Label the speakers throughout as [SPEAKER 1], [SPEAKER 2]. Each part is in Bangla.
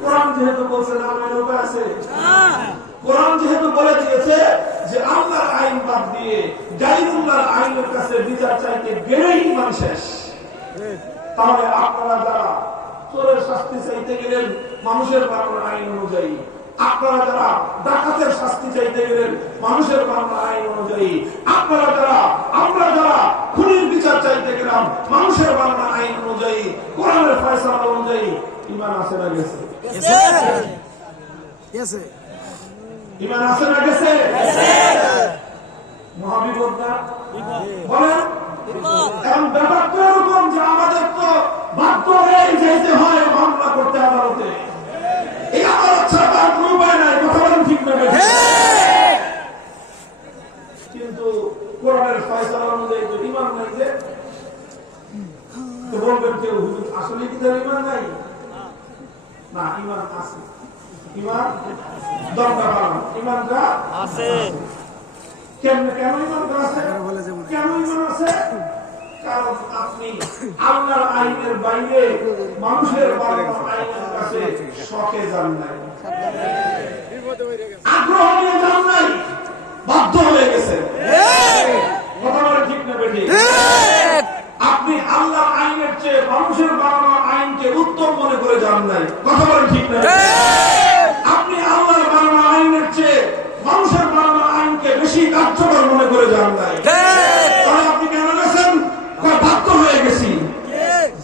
[SPEAKER 1] কোরআন যেহেতু বলছে না মেনে উপায় আছে। কোরআন যেহেতু বলে দিয়েছে যে আল্লাহর আইন বাদ দিয়ে গাইরুল্লাহর আইনের কাছে বিচার চাইতে গেলেই ইমান শেষ। তাহলে আপনারা যারা চোরের শাস্তি চাইতে গেলেন মানুষের বাংলা আইন অনুযায়ী আপনারা যারা ডাকাতের শাস্তি চাইতে গেলেন মানুষের বাংলা আইন অনুযায়ী আপনারা যারা আমরা যারা খুনির বিচার চাইতে গেলাম মানুষের বাংলা আইন অনুযায়ী কোরআনের ফয়সালা অনুযায়ী ইমান আছে না গেছে? ইমান আছে না গেছে? মহাবিপদ না বলেন। এখন ব্যাপার এরকম যে আমাদের তো বাধ্য হয়েই যেতে হয় মামলা করতে আদালতে। এই আদালত ছাড়া কোনো উপায় নাই। কথা বলেন ঠিক না কিন্তু কোরআনের ফয়সালা অনুযায়ী তো ইমান নাই যে। বলবেন কেউ আসলে কি তার ইমান নাই? না ইমান আছে। ইমান দরকার ইমানটা
[SPEAKER 2] আছে।
[SPEAKER 1] কেন কেন ইমানটা আছে? কেন ইমান আছে? কারণ আপনি আল্লাহর আইনের বাইরে মানুষের আইনের কাছে শখে যান নাই। আগ্রহ নিয়ে যান নাই। বাধ্য হয়ে গেছে কথা বলে ঠিক না বেঠিক? আপনি আল্লাহর আইনের চেয়ে মানুষের বানানো আইনকে উত্তম মনে করে যান নাই। কথা বলেন ঠিক না? আপনি আল্লাহর বানানো আইনের চেয়ে মানুষের বানানো আইনকে বেশি কার্যকর মনে করে যান নাই। তাহলে আপনি কেন গেছেন? বাধ্য হয়ে গেছি।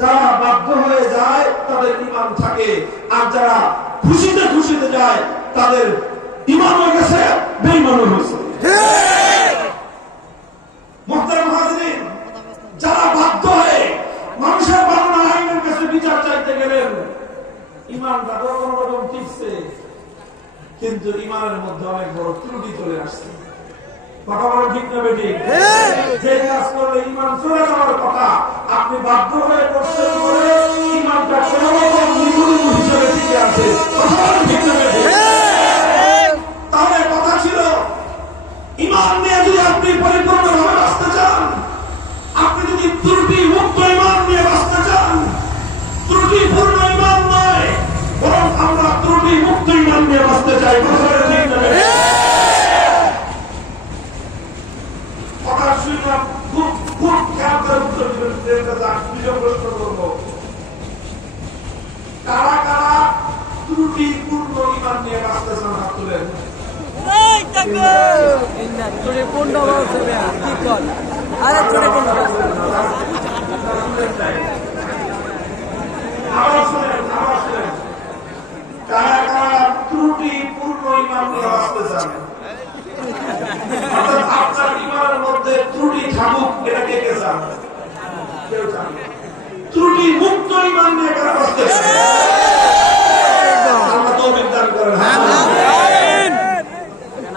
[SPEAKER 1] যারা বাধ্য হয়ে যায় তাদের ইমান থাকে। আর যারা খুশিতে খুশিতে যায় তাদের ইমানও গেছে বেইমানও হয়েছে। মোহতারাম কাছে চাইতে গেলেন ইমানটা কোনো রকম টিকছে কিন্তু ইমানের মধ্যে অনেক বড় ত্রুটি চলে আসছে। কথা বলে ঠিক না বেটি যে কাজ করলে ইমান চলে যাওয়ার কথা আপনি বাধ্য হয়ে করছেন ত্রুটিপূর্ণ ইমান নিয়ে চান আপনার ইমানের মধ্যে ত্রুটি থাকুক এটা কে কে চান কেউ চান ত্রুটি মুক্ত ইমান নিয়ে কারা বাঁচতে চান আল্লাহ তৌফিক করেন।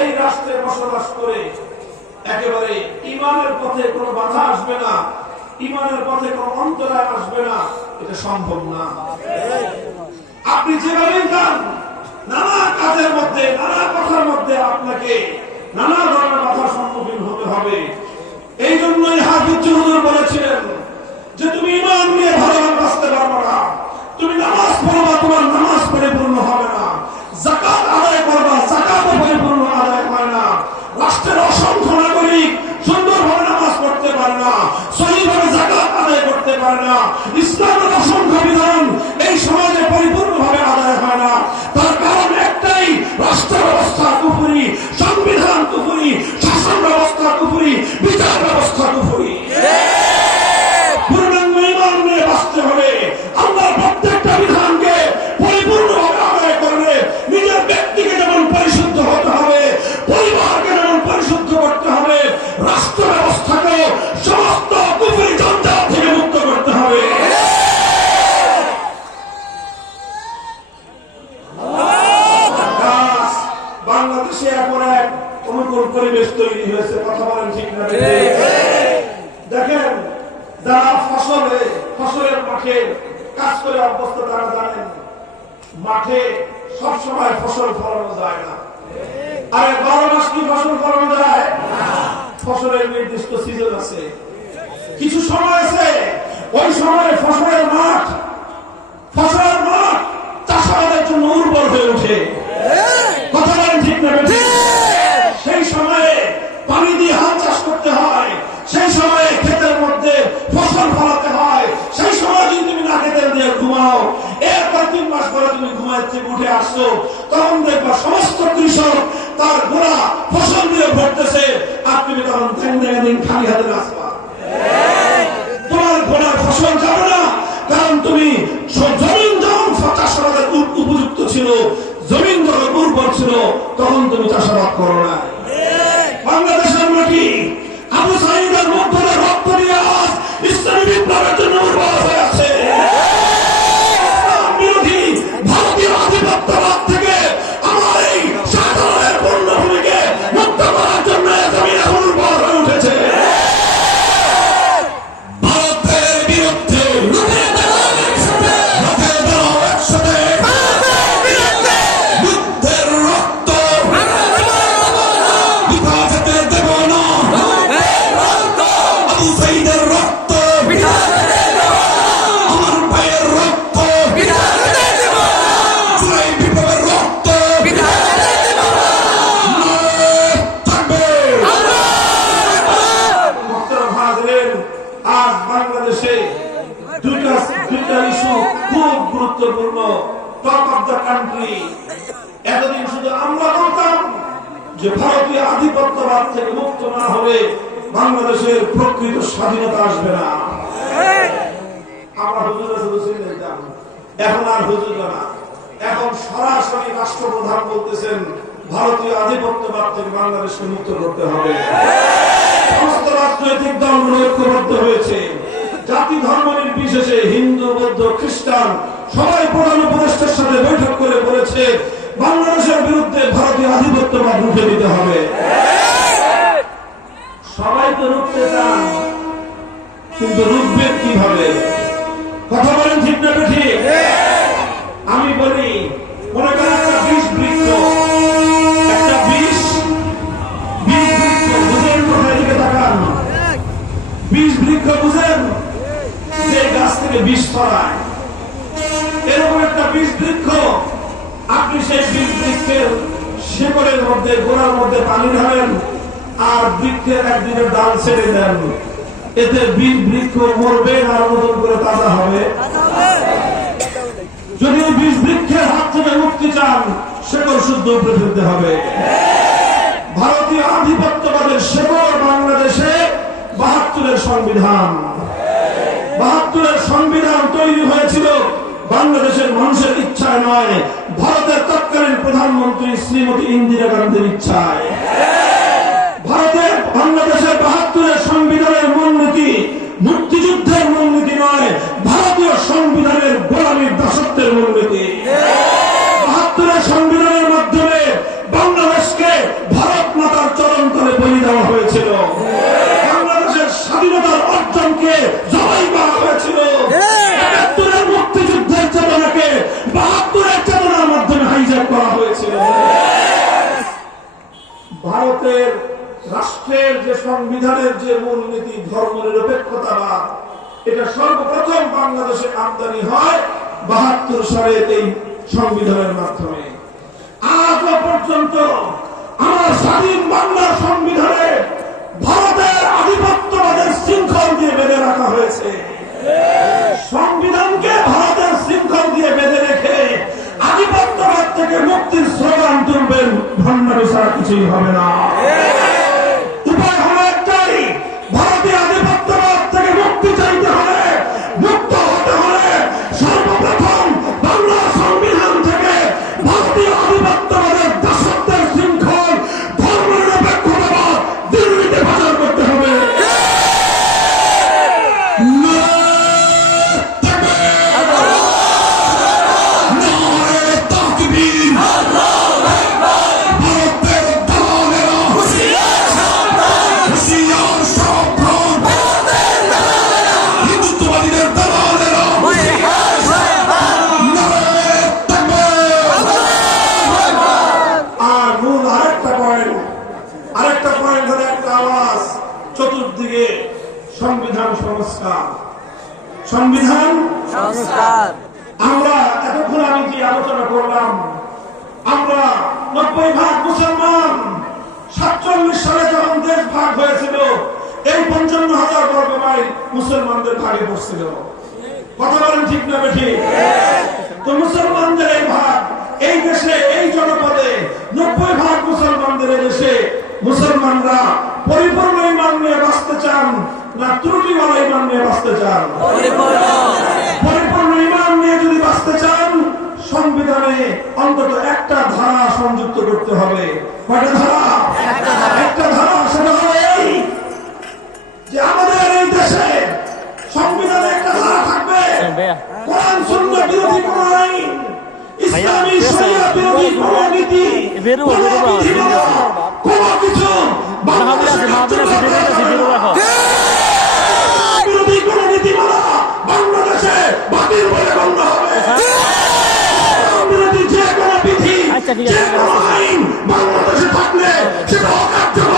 [SPEAKER 1] এই রাষ্ট্রে বসবাস করে একেবারে ইমানের পথে কোনো বাধা আসবে না, ইমানের পথে কোনো অন্তরায় আসবে না, এটা সম্ভব না। আপনি যেভাবেই যান, নানা কাজের মধ্যে, নানা কথার মধ্যে আপনাকে নানা ধরনের বাধার সম্মুখীন হতে হবে। এই জন্যই হাফিজ হুজুর বলেছিলেন যে, তুমি ইমান নিয়ে ভালোভাবে বাঁচতে পারবে না। তুমি নামাজ পড়বা, তোমার নামাজ পরিপূর্ণ হবে না। জাকাত ছিল জমিন যখন উর্বর ছিল তখন তুমি চাষাবাদ করো না বাংলাদেশের মাটি হলে বাংলাদেশের প্রকৃত স্বাধীনতা আসবে না। এখন আর এখন সরাসরি রাষ্ট্রপ্রধান বলতেছেন, ভারতীয় আধিপত্যবাদ থেকে বাংলাদেশকে মুক্ত করতে হবে। সমস্ত রাজনৈতিক দলগুলো হয়েছে। জাতি ধর্ম নির্বিশেষে হিন্দু, বৌদ্ধ, খ্রিস্টান সবাই প্রধান উপদেষ্টার সাথে বৈঠক করে বলেছে, বাংলাদেশের বিরুদ্ধে ভারতীয় আধিপত্যবাদ রুখে দিতে হবে। সবাই তো রুখতে চান, কিন্তু রুখবেন কীভাবে? কথা বলেন ঠিক না ঠিক? আমি বলি, মনে করেন একটা বিষ বৃক্ষ, একটা বিষ বিষ বৃক্ষ, বুঝেন কোথায় দিকে তাকান? বিষ বৃক্ষ, বুঝেন? যে গাছ থেকে বিষ ছড়ায়। এরকম একটা বিষ বৃক্ষ, আপনি সেই বিষ বৃক্ষের শেকড়ের মধ্যে, গোড়ার মধ্যে পানি ঢালেন আর বৃক্ষের একদিকে ডাল ছেড়ে দেন। এতে বৃক্ষ মরবে আর নতুন করে তাজা হবে। যদি বীজ বৃক্ষের হাত থেকে মুক্তি চান শেকড় শুদ্ধ উপরে ফেলতে হবে। ভারতীয় আধিপত্যবাদের শেকড় বাংলাদেশে বাহাত্তরের সংবিধান। বাহাত্তরের সংবিধান তৈরি হয়েছিল বাংলাদেশের মানুষের ইচ্ছায় নয়, ভারতের তৎকালীন প্রধানমন্ত্রী শ্রীমতী ইন্দিরা গান্ধীর ইচ্ছায়। ভারতের বাংলাদেশের বাহাত্তরের সংবিধানের মূলনীতি মুক্তিযুদ্ধের মূলনীতি নয়, ভারতীয় সংবিধানের গোলামীর দাসত্বের মূলনীতি। বাহাত্তরের সংবিধানের মাধ্যমে বাংলাদেশকে ভারত মাতার চরমতলে বলি দেওয়া হয়েছিল। বাংলাদেশের স্বাধীনতার অর্জনকে জবাই করা হয়েছিল। একাত্তরের মুক্তিযুদ্ধের চেতনাকে বাহাত্তরের চেতনার মাধ্যমে হাইজ্যাক করা হয়েছিল। ভারতের রাষ্ট্রের যে সংবিধানের যে মূলনীতি, ধর্ম নিরপেক্ষতাবাদ এটা সর্বপ্রথম বাংলাদেশে আমদানি হয় বাহাত্তর সালের এই সংবিধানের মাধ্যমে। আজও পর্যন্ত আমার স্বাধীন বাংলার সংবিধানে ভারতের আধিপত্যবাদের শৃঙ্খল দিয়ে বেঁধে রাখা হয়েছে। সংবিধানকে ভারতের শৃঙ্খল দিয়ে বেঁধে রেখে আধিপত্যবাদ থেকে মুক্তির স্লোগান তুলবেন ভণ্ডারি ছাড়া কিছুই হবে না। সংবিধান? সংস্কার। আমরা এতক্ষণ আমি যে আলোচনা করলাম? আমরা নব্বই ভাগ মুসলমান সাতচল্লিশ সালে যখন দেশ ভাগ হয়েছিল এই পঞ্চান্ন হাজার বর্গ মাইল মুসলমানদের ভাগে পড়ছিল। কথা বলেন ঠিক না বেঠি? তো মুসলমানদের এই ভাগ এই দেশে এই জনপদে নব্বই ভাগ মুসলমানদের এই দেশে মুসলমানরা পরিপূর্ণ ইমান নিয়ে বাঁচতে চান না ত্রুটিওয়ালা ইমান নিয়ে বাঁচতে চান?
[SPEAKER 3] পরিপূর্ণ।
[SPEAKER 1] পরিপূর্ণ ইমান নিয়ে যদি বাঁচতে চান সংবিধানে অন্তত একটা ধারা সংযুক্ত করতে হবে। কয়টা ধারা? একটা ধারা। সেটা হলো এই যে আমাদের এই দেশে সংবিধানে একটা ধারা থাকবে। কোরআন শূন্য বিরোধী কোন আইন ইসলামী শরিয়া বিরোধী কোন নীতি
[SPEAKER 2] বেরোবো,
[SPEAKER 1] কোন
[SPEAKER 2] বেরোবো,
[SPEAKER 1] বিধিমালা, কোন কিছু বাংলাদেশে বিরোধী কোন নীতিমালা বাংলাদেশে বাতিল বলে গণ্য হবে বিরোধী যে কোনো বিধি
[SPEAKER 2] আচ্ছা, ঠিক আছে,
[SPEAKER 1] যে কোনো আইন বাংলাদেশে থাকলে সেটা অকার্যকর।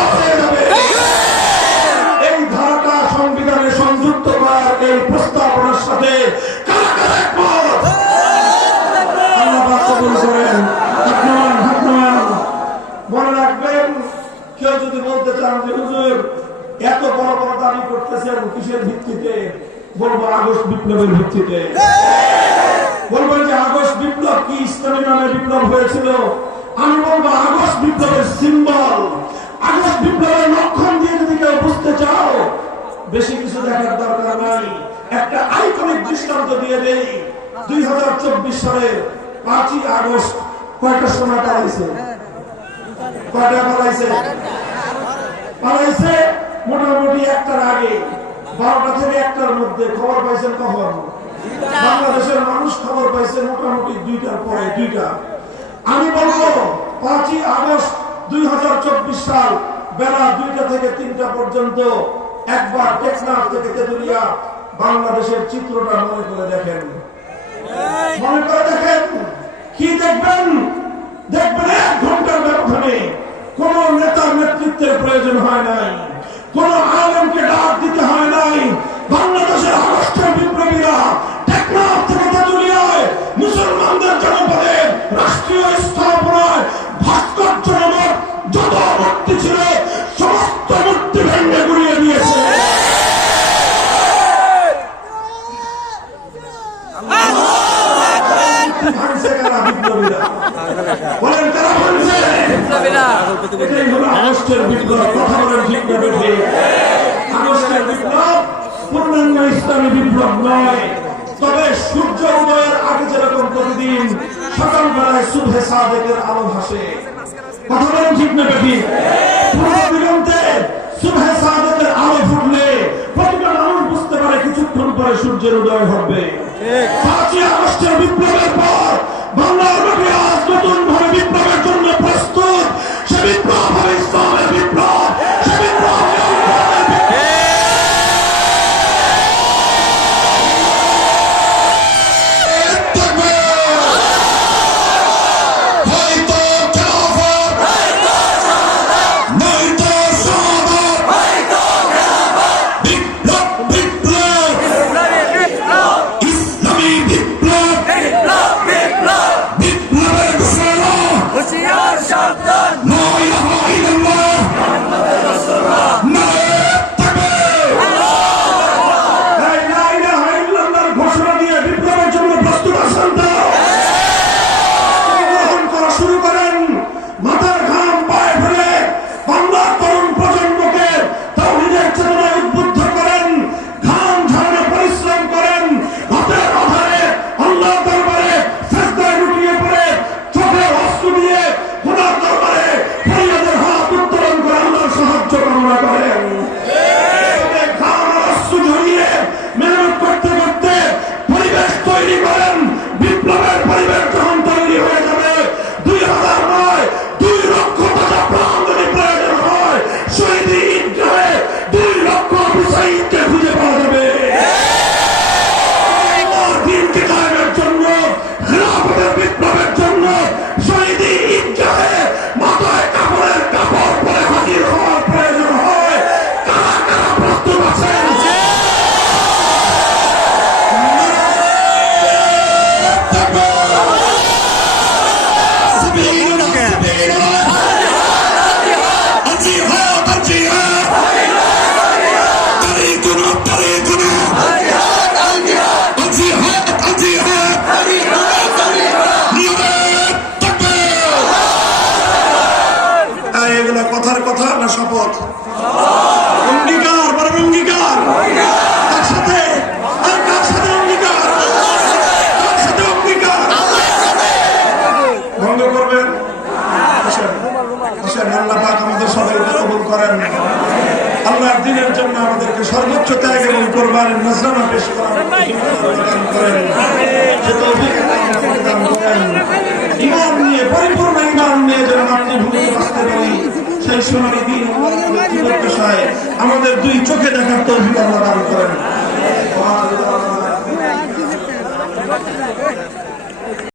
[SPEAKER 1] কিসের ভিত্তিতে, বলব আগস্ট বিপ্লবের ভিত্তিতে। বলবেন যে আগস্ট বিপ্লব কি? ইসলামী নামে বিপ্লব হয়েছিল। আমি বলব আগস্ট বিপ্লবের সিম্বল। আগস্ট বিপ্লবের লক্ষণ দিয়ে যদি কেউ বুঝতে চাও, বেশি কিছু দেখার দরকার নাই। একটা আইকনিক দৃষ্টান্ত দিয়ে দেই। দুই হাজার চব্বিশ সালের পাঁচই আগস্ট কয়টার সময় পালাইছে? কয়টা পালাইছে? পালাইছে মোটামুটি একটার আগে। বারোটা থেকে একটার মধ্যে খবর পাইছেন কখন? বাংলাদেশের মানুষ খবর পাইছে মোটামুটি দুইটার পরে দুইটা। আমি বলব পাঁচই আগস্ট দুই হাজার চব্বিশ সাল বেলা দুইটা থেকে তিনটা পর্যন্ত একবার টেকনাফ থেকে তেতুলিয়া বাংলাদেশের চিত্রটা মনে করে দেখেন। মনে করে দেখেন? কি দেখবেন? দেখবেন এক ঘণ্টার ব্যবধানে কোন নেতার নেতৃত্বের প্রয়োজন হয় নাই। কোন আলেমকে ডাক দিতে হয় নাই। বাংলাদেশের আগস্টের বিপ্লবীরা টেকনাফ থেকে তেতুলিয়ায় মুসলমানদের জনপদে রাষ্ট্রীয় স্থাপনায় ভাস্কর্য নামক যত মূর্তি ছিল সমস্ত মূর্তি ভেঙে গুড়িয়ে দিয়েছে ঠিক ইসলামী বিপ্লব নয় তবে সূর্য উদয়ের আগে যেরকম প্রতিদিন সকালবেলায় শুভে সাদেকের আলো ভাসে কথা বলেন ঠিক না বেঠি বুঝতে পারে কিছুক্ষণ পরে সূর্যের উদয় হবে পাঁচই আগস্টের বিপ্লবের পর কামনা করে ত্যাগ এবং কোরবানের নজরানা পেশ করার ইমান নিয়ে পরিপূর্ণ ইমান নিয়ে যেন পারি সেই সোনালী দিন আমাদের দুই চোখে দেখার তৌফিক আল্লাহ দান করেন।